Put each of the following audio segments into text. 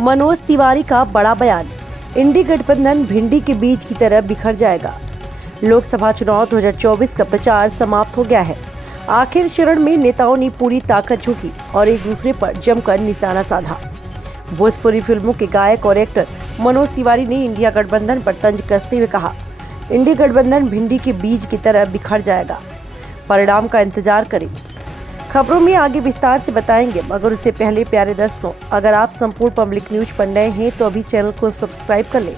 मनोज तिवारी का बड़ा बयान, इंडी गठबंधन भिंडी के बीज की तरह बिखर जाएगा। लोकसभा चुनाव 2024 का प्रचार समाप्त हो गया है। आखिर चरण में नेताओं ने पूरी ताकत झोंकी और एक दूसरे पर जमकर निशाना साधा। भोजपुरी फिल्मों के गायक और एक्टर मनोज तिवारी ने इंडिया गठबंधन पर तंज कसते हुए कहा, इंडी गठबंधन भिंडी के बीज की तरह बिखर जाएगा। परिणाम का इंतजार करें। खबरों में आगे विस्तार से बताएंगे, मगर उससे पहले प्यारे दर्शकों, अगर आप संपूर्ण पब्लिक न्यूज पर नए हैं तो अभी चैनल को सब्सक्राइब कर लें।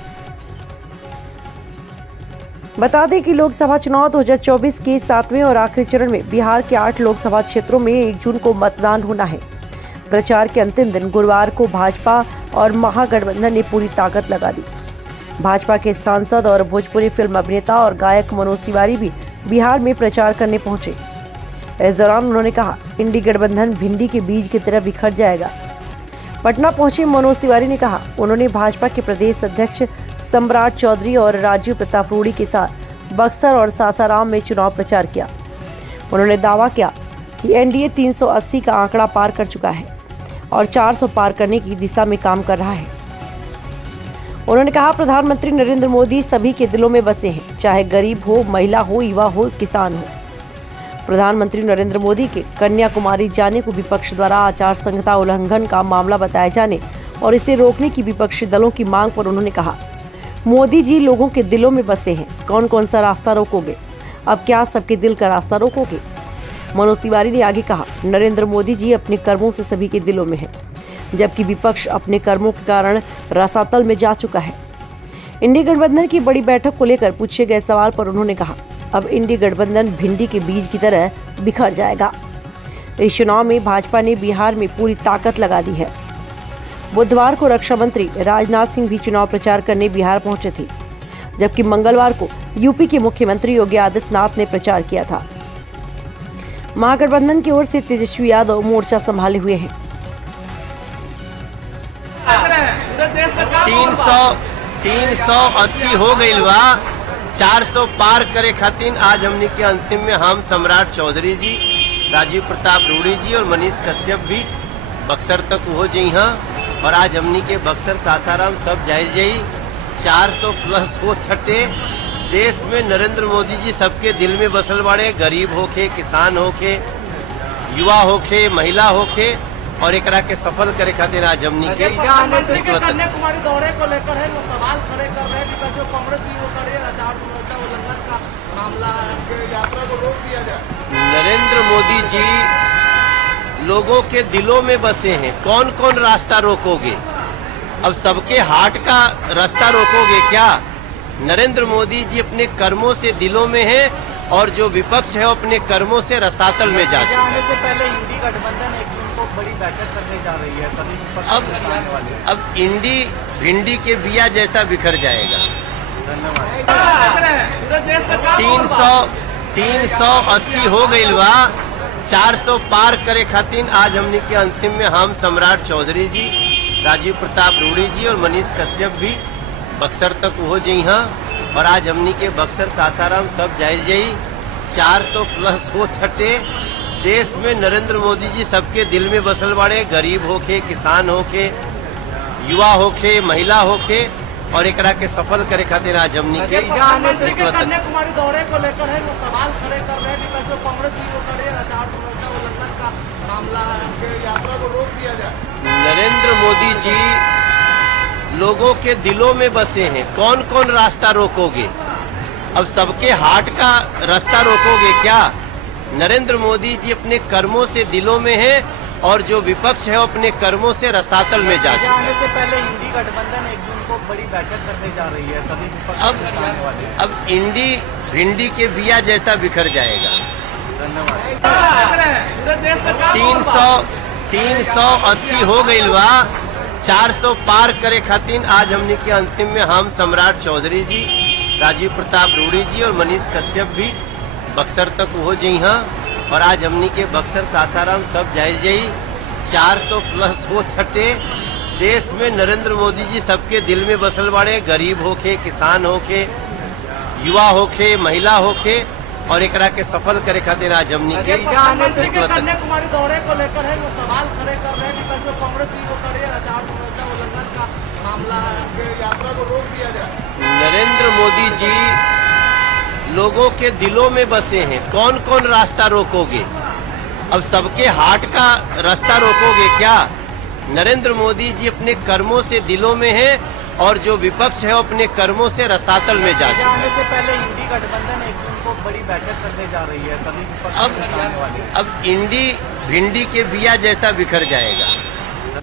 बता दें कि लोकसभा चुनाव 2024 के 7वें और आखिरी चरण में बिहार के 8 लोकसभा क्षेत्रों में 1 जून को मतदान होना है। प्रचार के अंतिम दिन गुरुवार को भाजपा और महागठबंधन ने पूरी ताकत लगा दी। भाजपा के सांसद और भोजपुरी फिल्म अभिनेता और गायक मनोज तिवारी भी बिहार में प्रचार करने पहुंचे। इस दौरान उन्होंने कहा, इंडी गठबंधन भिंडी के बीज की तरह बिखर जाएगा। पटना पहुंचे मनोज तिवारी ने कहा, उन्होंने भाजपा के प्रदेश अध्यक्ष सम्राट चौधरी और राजीव प्रताप रूड़ी के साथ बक्सर और सासाराम में चुनाव प्रचार किया। उन्होंने दावा किया कि एनडीए 380 का आंकड़ा पार कर चुका है और 400 पार करने की दिशा में काम कर रहा है। उन्होंने कहा, प्रधानमंत्री नरेंद्र मोदी सभी के दिलों में बसे हैं, चाहे गरीब हो, महिला हो, युवा हो, किसान हो। प्रधानमंत्री नरेंद्र मोदी के कन्याकुमारी जाने को विपक्ष द्वारा आचार संहिता उल्लंघन का मामला बताए जाने और इसे रोकने की विपक्षी दलों की मांग पर उन्होंने कहा, मोदी जी लोगों के दिलों में बसे हैं, कौन कौन सा रास्ता रोकोगे? अब क्या सबके दिल का रास्ता रोकोगे? मनोज तिवारी ने आगे कहा, नरेंद्र मोदी जी अपने कर्मों से सभी के दिलों में है, जबकि विपक्ष अपने कर्मों के कारण रसातल में जा चुका है। इंडी गठबंधन की बड़ी बैठक को लेकर पूछे गए सवाल पर उन्होंने कहा, अब इंडी गठबंधन भिंडी के बीज की तरह बिखर जाएगा। इस चुनाव में भाजपा ने बिहार में पूरी ताकत लगा दी है। बुधवार को रक्षा मंत्री राजनाथ सिंह भी चुनाव प्रचार करने बिहार पहुंचे थे, जबकि मंगलवार को यूपी के मुख्यमंत्री योगी आदित्यनाथ ने प्रचार किया था। महागठबंधन की ओर से तेजस्वी यादव मोर्चा संभाले हुए हैं। 380 हो गई बा, 400 पार करे खातिर आज हमने के अंतिम में हम सम्राट चौधरी जी, राजीव प्रताप रूड़ी जी और मनीष कश्यप भी बक्सर तक हो जाई हैं और आज हमने के बक्सर सासाराम सब जाई 400 प्लस हो छटे। देश में नरेंद्र मोदी जी सबके दिल में बसल बाड़े, गरीब होके, किसान होके, युवा होके, महिला होके, और एकरा के सफल करे खातिर आज हमनी के कन्याकुमारी दौरे को लेकर है वो सवाल खड़े कर रहे हैं कि जो कांग्रेस की वो करे आचार संहिता उल्लंघन का मामला है, उनके यात्रा को रोक दिया जाए। नरेंद्र मोदी जी लोगों के दिलों में बसे हैं, कौन कौन रास्ता रोकोगे? अब सबके हार्ट का रास्ता रोकोगे क्या? नरेंद्र मोदी जी अपने कर्मों से दिलों में है और जो विपक्ष है वो अपने कर्मों से रसातल में जा चुका है। पहले इंडी गठबंधन एक जून को बड़ी बैठक करने जा रही है, सभी अब इंडी भिंडी के बिया जैसा बिखर जाएगा। 380 हो गई बा, 400 पार करे खातिर आज हमने के अंतिम में हम सम्राट चौधरी जी, राजीव प्रताप रूड़ी जी और मनीष कश्यप भी बक्सर तक हो जाई हैं और आज हमनी के बक्सर सासाराम सब जाई 400 प्लस हो छटे। देश में नरेंद्र मोदी जी सबके दिल में बसल बाड़े, गरीब होके, किसान होके, युवा होके, महिला होके, और एकरा के सफल करे खातिर आज हमनी के कन्याकुमारी दौरे को लेकर है वो सवाल खड़े कर रहे हैं कि जो कांग्रेस की वो करे आचार संहिता उल्लंघन का मामला है, उनके यात्रा को रोक दिया जाए। नरेंद्र मोदी जी लोगों के दिलों में बसे हैं, कौन कौन रास्ता रोकोगे? अब सबके हार्ट का रास्ता रोकोगे क्या? नरेंद्र मोदी जी अपने कर्मों से दिलों में है और जो विपक्ष है वो अपने कर्मों से रसातल में जा चुका है। से पहले इंडी गठबंधन एक जून को बड़ी बैठक करने जा रही है, सभी अब इंडी भिंडी के बिया जैसा बिखर जाएगा। 380 हो गई बा, 400 पार करे खातिर आज हमने के अंतिम में हम सम्राट चौधरी जी, राजीव प्रताप रूड़ी जी और मनीष कश्यप भी बक्सर तक हो जाई हैं और आज हमनी के बक्सर सासाराम सब जाई 400 प्लस हो छटे। देश में नरेंद्र मोदी जी सबके दिल में बसल बाड़े, गरीब होके, किसान होके, युवा होके, महिला होके, और एकरा के सफल करे खातिर आज हमनी के प्रधानमंत्री के कन्याकुमारी दौरे को लेकर है वो सवाल खड़े कर रहे हैं कि कल जो कांग्रेस की वो करे आचार संहिता उल्लंघन का मामला है, उनके यात्रा को रोक दिया जाए। नरेंद्र मोदी जी लोगों के दिलों में बसे हैं, कौन कौन रास्ता रोकोगे? अब सबके हार्ट का रास्ता रोकोगे क्या? नरेंद्र मोदी जी अपने कर्मों से दिलों में हैं और जो विपक्ष है वो अपने कर्मों से रसातल में जा चुका आने है। से पहले इंडी गठबंधन एक जून को बड़ी बैठक करने जा रही है, सभी विपक्ष के सामने वाली। अब इंडी भिंडी के बिया जैसा बिखर जाएगा।